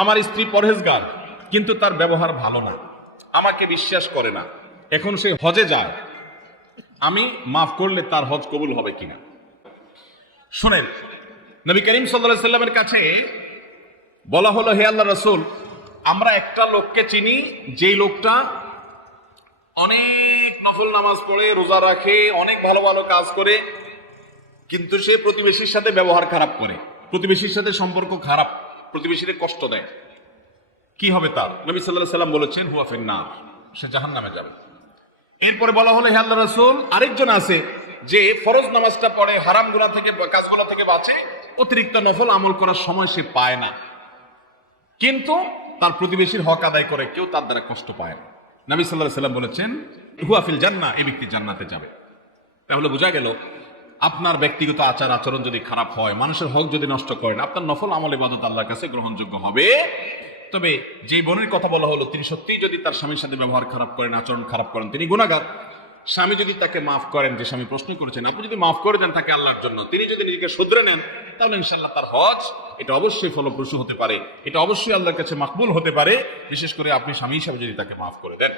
আমার স্ত্রী পরহেজগার, কিন্তু তার ব্যবহার ভালো না। আমাকে বিশ্বাস করে না। এখন সে হজে যায়। আমি মাফ করলে তার হজ কবুল হবে কিনা। শোনেন, নবী করিম সাল্লাহ সাল্লামের কাছে বলা হলো, হে আল্লাহ রসুল, আমরা একটা লোককে চিনি, যেই লোকটা অনেক নফল নামাজ পড়ে, রোজা রাখে, অনেক ভালো ভালো কাজ করে, কিন্তু সে প্রতিবেশীর সাথে ব্যবহার খারাপ করে। প্রতিবেশীর সাথে সম্পর্ক খারাপ। প্রতিবেশীরে কষ্ট দেয়। কি হবে তার? নবী সাল্লাহ সাল্লাম বলেছেন হুয়াফের না সে জাহান নামে যাবে। এরপরে বলা হলো হে আল্লাহ রসুল আরেকজন আছে যে ফরজ নামাজটা পড়ে হারাম গুণা থেকে কাজগুলো থেকে বাঁচে অতিরিক্ত নফল আমল করার সময় সে পায় না। কিন্তু তার প্রতিবেশীর হক আদায় করে কেউ তার দ্বারা কষ্ট পায় না। নবী সাল্লাহ সাল্লাম বলেছেন হুয়াফিল জান্না এই ব্যক্তি জান্নাতে যাবে। তাহলে বোঝা গেল আপনার ব্যক্তিগত আচার আচরণ যদি খারাপ হয়, মানুষের হক যদি নষ্ট করেন, আপনার নফল আমল ইবাদত আল্লাহর কাছে গ্রহণযোগ্য হবে। তবে যে বোনের কথা বলা হলো, তিনি সত্যিই যদি তার স্বামীর সাথে ব্যবহার খারাপ করেন, আচরণ খারাপ করেন, তিনি গুণাগার স্বামী যদি তাকে মাফ করেন, যে স্বামী প্রশ্ন করেছেন, আপনি যদি মাফ করে দেন তাকে আল্লাহর জন্য, তিনি যদি নিজেকে শুধরে নেন, তাহলে ইনশাল্লাহ তার হজ, এটা অবশ্যই ফলপ্রসূ হতে পারে, এটা অবশ্যই আল্লাহর কাছে মাকবুল হতে পারে। বিশেষ করে আপনি স্বামী হিসাবে যদি তাকে মাফ করে দেন।